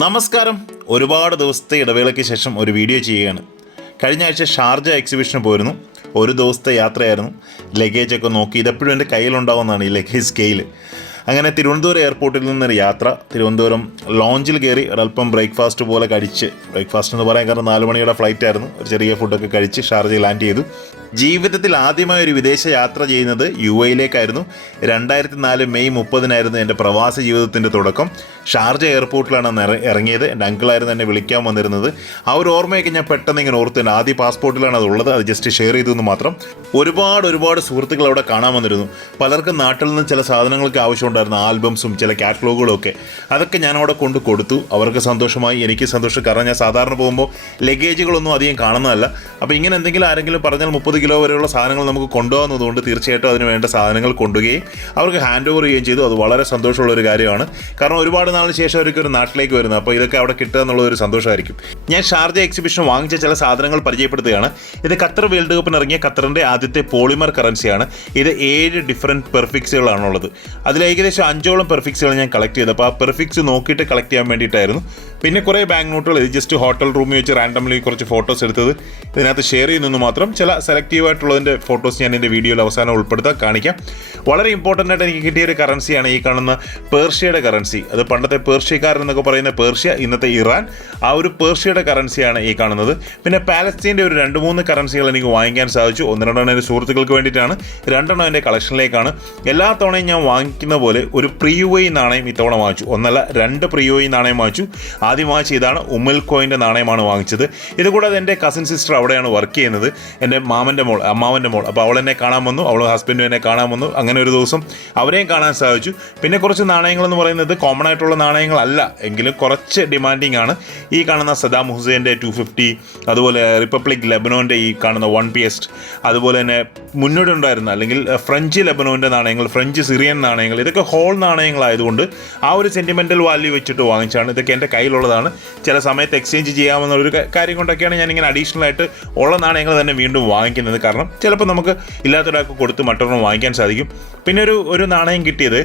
നമസ്കാരം. ഒരുപാട് ദിവസത്തെ ഇടവേളയ്ക്ക് ശേഷം ഒരു വീഡിയോ ചെയ്യുകയാണ്. കഴിഞ്ഞ ആഴ്ച ഷാർജ എക്സിബിഷന് പോയിരുന്നു. ഒരു ദിവസത്തെ യാത്രയായിരുന്നു. ലഗേജൊക്കെ നോക്കി ഇതെപ്പോഴും എൻ്റെ കയ്യിലുണ്ടാവുന്നതാണ് ഈ ലഗേജ് സ്കെയിൽ. അങ്ങനെ തിരുവനന്തപുരം എയർപോർട്ടിൽ നിന്നൊരു യാത്ര. തിരുവനന്തപുരം ലോഞ്ചിൽ കയറി ഒരല്പം ബ്രേക്ക്ഫാസ്റ്റ് പോലെ കഴിച്ച്, ബ്രേക്ക്ഫാസ്റ്റ് എന്ന് പറയാൻ കാരണം 4 മണിയുടെ ഫ്ലൈറ്റ് ആയിരുന്നു. ഒരു ചെറിയ ഫുഡൊക്കെ കഴിച്ച് ഷാർജയിൽ ലാൻഡ് ചെയ്തു. ജീവിതത്തിൽ ആദ്യമായി ഒരു വിദേശ യാത്ര ചെയ്യുന്നത് UAE-യിലേക്കായിരുന്നു. 2004 മെയ് 30 എൻ്റെ പ്രവാസ ജീവിതത്തിൻ്റെ തുടക്കം. ഷാർജ എയർപോർട്ടിലാണ് ഇറങ്ങിയത്. എൻ്റെ അങ്കിളായിരുന്നു എന്നെ വിളിക്കാൻ വന്നിരുന്നത്. ആ ഒരു ഓർമ്മയൊക്കെ ഞാൻ പെട്ടെന്ന് ഇങ്ങനെ ഓർത്തുണ്ട്. ആദ്യ പാസ്പോർട്ടിലാണ് അതുള്ളത്. അത് ജസ്റ്റ് ഷെയർ ചെയ്തെന്ന് മാത്രം. ഒരുപാട് സുഹൃത്തുക്കൾ അവിടെ കാണാൻ വന്നിരുന്നു. പലർക്കും നാട്ടിൽ നിന്ന് ചില സാധനങ്ങൾക്ക് ആവശ്യമുണ്ടായിരുന്നു, ആൽബംസും ചില കാറ്റലോഗുകളും ഒക്കെ. അതൊക്കെ ഞാൻ അവിടെ കൊണ്ട് കൊടുത്തു. അവർക്ക് സന്തോഷമായി, എനിക്ക് സന്തോഷം. കാരണം ഞാൻ സാധാരണ പോകുമ്പോൾ ലഗേജുകളൊന്നും അധികം കാണുന്നതല്ല. അപ്പോൾ ഇങ്ങനെ എന്തെങ്കിലും ആരെങ്കിലും പറഞ്ഞാൽ 30 കിലോ വരെയുള്ള സാധനങ്ങൾ നമുക്ക് കൊണ്ടുപോകുന്നതുകൊണ്ട് തീർച്ചയായിട്ടും അതിന് വേണ്ട സാധനങ്ങൾ കൊണ്ടുപോവുകയും അവർക്ക് ഹാൻഡ് ഓവർ ചെയ്യുകയും ചെയ്തു. അത് വളരെ സന്തോഷമുള്ളൊരു കാര്യമാണ്. കാരണം ഒരുപാട് നാളിന് ശേഷം അവർക്ക് ഒരു നാട്ടിലേക്ക് വരുന്നത്. അപ്പോൾ ഇതൊക്കെ അവിടെ കിട്ടുക എന്നുള്ളൊരു സന്തോഷമായിരിക്കും. ഞാൻ ഷാർജ എക്സിബിഷൻ വാങ്ങിച്ച ചില സാധനങ്ങൾ പരിചയപ്പെടുത്തുകയാണ്. ഇത് ഖത്തർ വേൾഡ് കപ്പിന് ഇറങ്ങിയ ഖത്തറിൻ്റെ ആദ്യത്തെ പോളിമർ കറൻസിയാണ്. ഇത് 7 ഡിഫറൻറ്റ് പെർഫിക്സുകളാണുള്ളത്. അതിൽ ഏകദേശം 5ഓളം പെർഫിക്സുകൾ ഞാൻ കളക്ട് ചെയ്തു. അപ്പോൾ ആ പെർഫിക്സ് നോക്കിയിട്ട് കളക്ട് ചെയ്യാൻ വേണ്ടിയിട്ടായിരുന്നു. പിന്നെ കുറേ ബാങ്ക് നോട്ടുകൾ. ഇത് ജസ്റ്റ് ഹോട്ടൽ റൂമിൽ വെച്ച് റാൻഡംലി കുറച്ച് ഫോട്ടോസ് എടുത്തത് ഇതിനകത്ത് ഷെയർ ചെയ്യുന്നു മാത്രം. ചില സെലക്റ്റീവായിട്ടുള്ളതിൻ്റെ ഫോട്ടോസ് ഞാൻ എൻ്റെ വീഡിയോയിൽ അവസാനം ഉൾപ്പെടുത്താൻ കാണിക്കാം. വളരെ ഇമ്പോർട്ടൻ്റ് ആയിട്ട് എനിക്ക് കിട്ടിയൊരു കറൻസിയാണ് ഈ കാണുന്ന പേർഷ്യയുടെ കറൻസി. അത് പണ്ടത്തെ പേർഷ്യക്കാരെന്നൊക്കെ പറയുന്ന പേർഷ്യ, ഇന്നത്തെ ഇറാൻ. ആ ഒരു പേർഷ്യയുടെ കറൻസിയാണ് ഈ കാണുന്നത്. പിന്നെ പാലസ്തീൻ്റെ ഒരു 2-3 കറൻസികൾ എനിക്ക് വാങ്ങിക്കാൻ സാധിച്ചു. 1-2 എൻ്റെ സുഹൃത്തുക്കൾക്ക് വേണ്ടിയിട്ടാണ്, 2 എൻ്റെ കളക്ഷനിലേക്കാണ്. എല്ലാ തവണയും ഞാൻ വാങ്ങിക്കുന്ന പോലെ ഒരു പ്രീ UAE നാണയം ഇത്തവണ വാങ്ങിച്ചു. 2 പ്രീ UAE നാണയം വാങ്ങിച്ചു. ആദ്യം വാങ്ങിച്ച ഇതാണ് ഉമ്മുൽ കോയിൻ്റെ നാണയമാണ് വാങ്ങിച്ചത്. ഇതുകൂടാതെ എൻ്റെ കസിൻ സിസ്റ്റർ അവിടെയാണ് വർക്ക് ചെയ്യുന്നത്, എൻ്റെ അമ്മാവൻ്റെ മോൾ. അപ്പോൾ അവളെന്നെ കാണാൻ വന്നു, അവളും ഹസ്ബൻഡും എന്നെ കാണാൻ വന്നു. അങ്ങനെ ഒരു ദിവസം അവരെയും കാണാൻ സാധിച്ചു. പിന്നെ കുറച്ച് നാണയങ്ങളെന്ന് പറയുന്നത് കോമൺ ആയിട്ടുള്ള നാണയങ്ങളല്ല, എങ്കിലും കുറച്ച് ഡിമാൻഡിങ് ആണ്. ഈ കാണുന്ന സദാം ഹുസൈൻ്റെ 250, അതുപോലെ റിപ്പബ്ലിക് ലെബനോൻ്റെ ഈ കാണുന്ന 1 പിയസ്റ്റ്, അതുപോലെ തന്നെ മുന്നോട്ട് ഉണ്ടായിരുന്ന അല്ലെങ്കിൽ ഫ്രഞ്ച് ലെബനോൻ്റെ നാണയങ്ങൾ, ഫ്രഞ്ച് സിറിയൻ നാണയങ്ങൾ, ഇതൊക്കെ ഹോൾ നാണയങ്ങളായതുകൊണ്ട് ആ ഒരു സെൻറ്റിമെൻ്റൽ വാല്യൂ വെച്ചിട്ട് വാങ്ങിച്ചാണ്. ഇതൊക്കെ എൻ്റെ കയ്യിലുള്ളതാണ്. ചില സമയത്ത് എക്സ്ചേഞ്ച് ചെയ്യാമെന്നുള്ളൊരു കാര്യം കൊണ്ടൊക്കെയാണ് ഞാനിങ്ങനെ അഡീഷണൽ ആയിട്ട് ഉള്ള നാണയങ്ങൾ തന്നെ വീണ്ടും വാങ്ങിക്കുന്നത്. കാരണം ചിലപ്പോൾ നമുക്ക് ഇല്ലാത്തൊരാൾക്ക് കൊടുത്ത് മറ്റൊരെണ്ണം വാങ്ങിക്കാൻ സാധിക്കും. പിന്നെ ഒരു നാണയം കിട്ടിയത്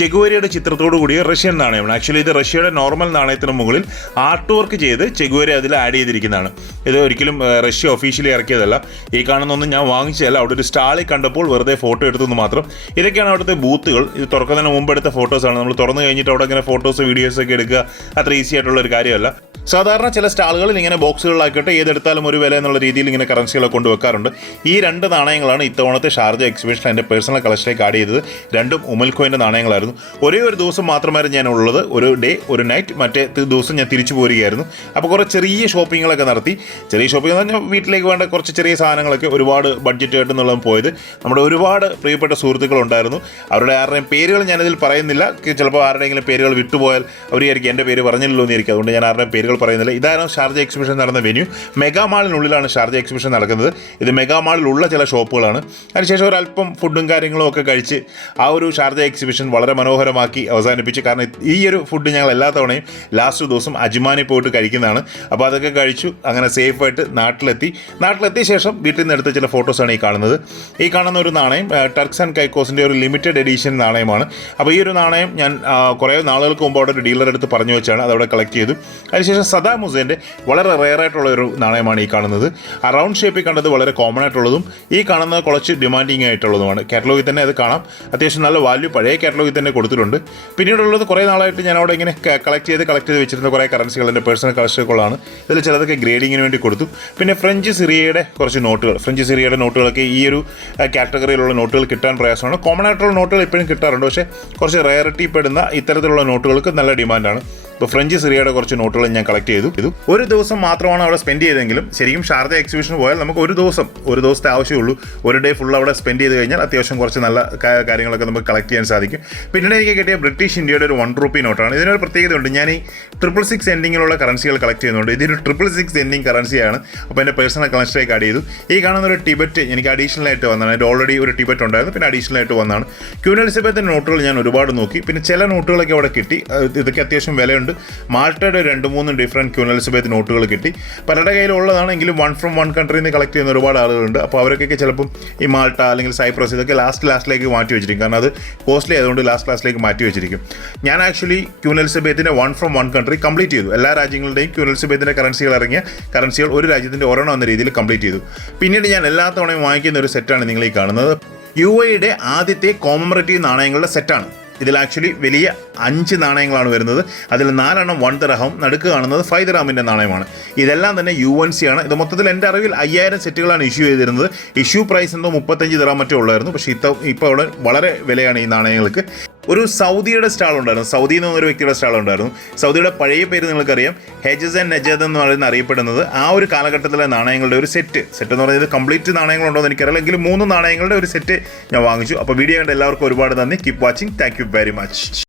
ചെഗുവേരയുടെ ചിത്രത്തോടു കൂടിയ റഷ്യൻ നാണയമാണ്. ആക്ച്വലി ഇത് റഷ്യയുടെ നോർമൽ നാണയത്തിന് മുകളിൽ ആർട്ട് വർക്ക് ചെയ്ത് ചെഗുവേര അതിൽ ആഡ് ചെയ്തിരിക്കുന്നതാണ്. ഇത് ഒരിക്കലും റഷ്യ ഒഫീഷ്യലി ഇറക്കിയതല്ല. ഈ കാണുന്നൊന്നും ഞാൻ വാങ്ങിച്ചതല്ല. അവിടെ ഒരു സ്റ്റാളിൽ കണ്ടപ്പോൾ വെറുതെ ഫോട്ടോ എടുത്തെന്ന് മാത്രം. ഇതൊക്കെയാണ് അവിടുത്തെ ബൂത്തുകൾ. ഇത് തുറക്കുന്നതിന് മുമ്പ് എടുത്ത ഫോട്ടോസാണ്. നമ്മൾ തുറന്നു കഴിഞ്ഞിട്ട് അവിടെ ഇങ്ങനെ ഫോട്ടോസ് വീഡിയോസൊക്കെ എടുക്കുക അത്ര ഈസി ആയിട്ടുള്ളൊരു കാര്യമല്ല. സാധാരണ ചില സ്റ്റാളുകളിൽ ഇങ്ങനെ ബോക്സുകളിലാക്കിയിട്ട് ഏതെടുത്താലും ഒരു വില എന്നുള്ള രീതിയിൽ ഇങ്ങനെ കറൻസികളൊക്കെ കൊണ്ടുവെക്കാറുണ്ട്. ഈ 2 നാണയങ്ങളാണ് ഇത്തവണത്തെ ഷാർജ എക്സിബിഷൻ എൻ്റെ പേഴ്സണൽ കളക്ഷനിലേക്ക് ആഡ് ചെയ്തത്. 2ഉം ഉമ്മുൽ കോയിൻ്റെ നാണയങ്ങളായിരുന്നു. ഒരേ ഒരു ദിവസം മാത്രമായിരുന്നു ഞാൻ ഉള്ളത്, ഒരു ഡേ ഒരു നൈറ്റ്. മറ്റേ ദിവസം ഞാൻ തിരിച്ചു പോരുകയായിരുന്നു. അപ്പോൾ കുറേ ചെറിയ ഷോപ്പിങ്ങുകളൊക്കെ നടത്തി. ചെറിയ ഷോപ്പിംഗ് എന്ന് പറഞ്ഞാൽ വീട്ടിലേക്ക് വേണ്ട കുറച്ച് ചെറിയ സാധനങ്ങളൊക്കെ. ഒരുപാട് ബഡ്ജറ്റായിട്ടെന്നുള്ളതും പോയത്. നമ്മുടെ ഒരുപാട് പ്രിയപ്പെട്ട സുഹൃത്തുക്കളുണ്ടായിരുന്നു. അവരുടെ ആരുടെയും പേരുകൾ ഞാനിതിൽ പറയുന്നില്ല. ചിലപ്പോൾ ആരുടെയെങ്കിലും പേരുകൾ വിട്ടുപോയാൽ അവർ വിചാരിക്കും എൻ്റെ പേര് പറഞ്ഞില്ലല്ലോ എന്ന് ഇരിക്കും. അതുകൊണ്ട് ഞാൻ ആരുടെയും പേരുകൾ പറയുന്നില്ല. ഇതാണ് ഷാർജ എക്സിബിഷൻ നടന്ന വെന്യൂ. മെഗാ മാളിനുള്ളിലാണ് ഷാർജ എക്സിബിഷൻ നടക്കുന്നത്. ഇത് മെഗാ മാളിലുള്ള ചില ഷോപ്പുകളാണ്. അതിനുശേഷം ഒരല്പം ഫുഡും കാര്യങ്ങളും ഒക്കെ കഴിച്ച് ആ ഒരു ഷാർജ എക്സിബിഷൻ വളരെ മനോഹരമാക്കി അവസാനിപ്പിച്ചു. കാരണം ഈ ഒരു ഫുഡ് ഞങ്ങൾ എല്ലാ തവണയും ലാസ്റ്റ് ദിവസം അജ്മാനി പോയിട്ട് കഴിക്കുന്നതാണ്. അപ്പോൾ അതൊക്കെ കഴിച്ചു. അങ്ങനെ സേഫായിട്ട് നാട്ടിലെത്തിയ ശേഷം വീട്ടിൽ നിന്ന് എടുത്ത ചില ഫോട്ടോസാണ് ഈ കാണുന്നത്. ഈ കാണുന്ന ഒരു നാണയം ടർക്സ് ആൻഡ് കൈക്കോസിൻ്റെ ഒരു ലിമിറ്റഡ് എഡിഷൻ നാണയമാണ്. അപ്പോൾ ഈ ഒരു നാണയം ഞാൻ കുറേ നാളുകൾക്ക് മുമ്പ് അവിടെ ഒരു ഡീലർ എടുത്ത് പറഞ്ഞു വെച്ചാണ് അതവിടെ കളക്ട് ചെയ്തു. അതിനുശേഷം സദാം ഹുസൈൻ്റെ വളരെ റെയർ ആയിട്ടുള്ള ഒരു നാണയമാണ് ഈ കാണുന്നത്. ആ റൗണ്ട് ഷേപ്പിൽ കണ്ടത് വളരെ കോമൺ ആയിട്ടുള്ളതും ഈ കാണുന്നത് കുറച്ച് ഡിമാൻഡിങ് ആയിട്ടുള്ളതുമാണ്. കാറ്റലോഗിൽ തന്നെ അത് കാണാം. അത്യാവശ്യം നല്ല വാല്യൂ പഴയ കാറ്റലോഗിൽ തന്നെ കൊടുത്തിട്ടുണ്ട്. പിന്നീടുള്ളത് കുറേ നാളായിട്ട് ഞാൻ അവിടെ ഇങ്ങനെ കളക്ട് ചെയ്ത് വെച്ചിരുന്ന കുറേ കറൻസികൾ എൻ്റെ പേഴ്സണൽ കളക്ഷനുകളാണ്. ഇതിൽ ചിലതൊക്കെ ഗ്രേഡിങ്ങിന് വേണ്ടി കൊടുത്തു. പിന്നെ ഫ്രഞ്ച് സിറിയയുടെ കുറച്ച് നോട്ടുകൾ. ഫ്രഞ്ച് സിറിയയുടെ നോട്ടുകളൊക്കെ ഈ ഒരു കാറ്റഗറിയിലുള്ള നോട്ടുകൾ കിട്ടാൻ പ്രയാസമാണ്. കോമൺ ആയിട്ടുള്ള നോട്ടുകൾ ഇപ്പോഴും കിട്ടാറുണ്ട്. പക്ഷേ കുറച്ച് റയറിറ്റി പെടുന്ന ഇത്തരത്തിലുള്ള നോട്ടുകൾക്ക് നല്ല ഡിമാൻഡാണ്. ഇപ്പോൾ ഫ്രഞ്ച് സിറിയയുടെ കുറച്ച് നോട്ടുകൾ ഞാൻ കളക്ട് ചെയ്തു. ഒരു ദിവസം മാത്രമാണ് അവിടെ സ്പെൻഡ് ചെയ്തെങ്കിലും ശരിക്കും ഷാർജ എക്സിബിഷന് പോയാൽ നമുക്ക് ഒരു ദിവസത്തെ ആവശ്യമുള്ളൂ. ഒരു ഡേ ഫുൾ അവിടെ സ്പെൻഡ് ചെയ്ത് കഴിഞ്ഞാൽ അത്യാവശ്യം കുറച്ച് നല്ല കാര്യങ്ങളൊക്കെ നമുക്ക് കളക്ട് ചെയ്യാൻ സാധിക്കും. പിന്നീട് എനിക്ക് കിട്ടിയ ബ്രിട്ടീഷ് ഇന്ത്യയുടെ ഒരു 1 രൂപ നോട്ടാണ്. ഇതിനൊരു പ്രത്യേകതയുണ്ട്. ഞാൻ ഈ 666 എൻഡിങ്ങിലുള്ള കറൻസികൾ കളക്ട് ചെയ്യുന്നുണ്ട്. ഇതൊരു 666 എൻഡിങ് കറൻസിയാണ്. അപ്പോൾ എൻ്റെ പേഴ്സണൽ കളക്ഷനിലേക്ക് ആഡ് ചെയ്തു. ഈ കാണുന്ന ഒരു ടിബറ്റ് എനിക്ക് അഡീഷണൽ ആയിട്ട് വന്നതാണ്. എൻ്റെ ഓൾറെഡി ഒരു ടിബറ്റ് ഉണ്ടായിരുന്നു, പിന്നെ അഡീഷണൽ ആയിട്ട് വന്നതാണ്. ക്വീൻ എലിസബത്തിൻ്റെ നോട്ടുകൾ ഞാൻ ഒരുപാട് നോക്കി. പിന്നെ ചില നോട്ടുകളൊക്കെ അവിടെ കിട്ടി. ഇതൊക്കെ അത്യാവശ്യം വിലയുണ്ട്. ഉണ്ട്. മാൾട്ടയുടെ 2-3 ഡിഫറെൻറ്റ് ക്വീൻ എലിസബത്ത് നോട്ടുകൾ കിട്ടി. പലരുടെ കയ്യിലുള്ളതാണെങ്കിലും 1 ഫ്രം 1 കൺട്രിയിൽ നിന്ന് കളക്ട് ചെയ്യുന്ന ഒരുപാട് ആളുകളുണ്ട്. അപ്പോൾ അവരൊക്കെ ചിലപ്പം ഈ മാൾട്ട അല്ലെങ്കിൽ സൈപ്രസ് ഇതൊക്കെ ലാസ്റ്റിലേക്ക് മാറ്റി വെച്ചിരിക്കും. കാരണം അത് കോസ്റ്റ്ലി ആയതുകൊണ്ട് ലാസ്റ്റിലേക്ക് മാറ്റി വെച്ചിരിക്കും. ഞാൻ ആക്ച്വലി ക്വീൻ എലിസബത്തിൻ്റെ 1 ഫ്രം 1 കൺട്രി കംപ്ലീറ്റ് ചെയ്തു. എല്ലാ രാജ്യങ്ങളുടെയും ക്വീൻ എലിസബത്തിൻ്റെ കറൻസികൾ ഒരു രാജ്യത്തിൻ്റെ ഒരെണ്ണം എന്ന രീതിയിൽ കംപ്ലീറ്റ് ചെയ്തു. പിന്നീട് ഞാൻ എല്ലാ തവണയും വാങ്ങിക്കുന്ന ഒരു സെറ്റാണ് നിങ്ങൾ ഈ കാണുന്നത്. UAE ആദ്യത്തെ കോമമറേറ്റീവ് നാണയങ്ങളുടെ സെറ്റാണ്. ഇതിൽ ആക്ച്വലി വലിയ 5 നാണയങ്ങളാണ് വരുന്നത്. അതിൽ 4 എണ്ണം 1 ദിർഹം, നടുക്ക് കാണുന്നത് 5 ദിർഹമിൻ്റെ നാണയമാണ്. ഇതെല്ലാം തന്നെ UNC ആണ്. ഇത് മൊത്തത്തിൽ എൻ്റെ അറിവിൽ 5000 സെറ്റുകളാണ് ഇഷ്യൂ ചെയ്തിരുന്നത്. ഇഷ്യൂ പ്രൈസ് എന്തോ 35 ദിർഹം മറ്റോ ഉള്ളായിരുന്നു. പക്ഷേ ഇപ്പോൾ അവിടെ വളരെ വിലയാണ് ഈ നാണയങ്ങൾക്ക്. ഒരു സൗദിയുടെ സ്റ്റാൾ ഉണ്ടായിരുന്നു. സൗദിയിൽ നിന്ന് ഒരു വ്യക്തിയുടെ സ്റ്റാൾ ഉണ്ടായിരുന്നു. സൗദിയുടെ പഴയ പേര് നിങ്ങൾക്കറിയാം, ഹെജസ് ആൻഡ് നജദ് എന്ന് പറയുന്ന അറിയപ്പെടുന്നത്. ആ ഒരു കാലഘട്ടത്തിലെ നാണയങ്ങളുടെ ഒരു സെറ്റ് എന്ന് പറയുന്നത് കംപ്ലീറ്റ് നാണയങ്ങളുണ്ടോ എന്ന് എനിക്കറിയില്ല, എങ്കിലും 3 നാണയങ്ങളുടെ ഒരു സെറ്റ് ഞാൻ വാങ്ങിച്ചു. അപ്പോൾ വീഡിയോ കണ്ട എല്ലാവർക്കും ഒരുപാട് നന്ദി. Keep watching. Thank you very much.